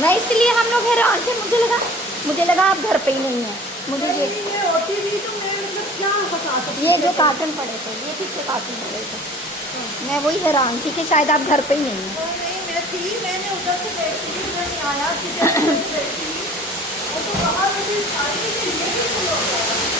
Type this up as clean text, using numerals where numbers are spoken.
मैं इसलिए हम लोग हैरान थे, मुझे लगा आप घर पे ही नहीं है। मुझे ये होती भी तो मैं मतलब क्या बता सकती। ये जो कार्टन पड़े थे, ये पीछे कार्टन पड़े थे, मैं वही हैरान थी कि शायद आप घर पे ही नहीं है। नहीं मैं थी, मैंने उधर से देखी, उधर नहीं आया, किधर से देखी वो तो बाहर मुझे सारी के लिए भी फुल हो गया।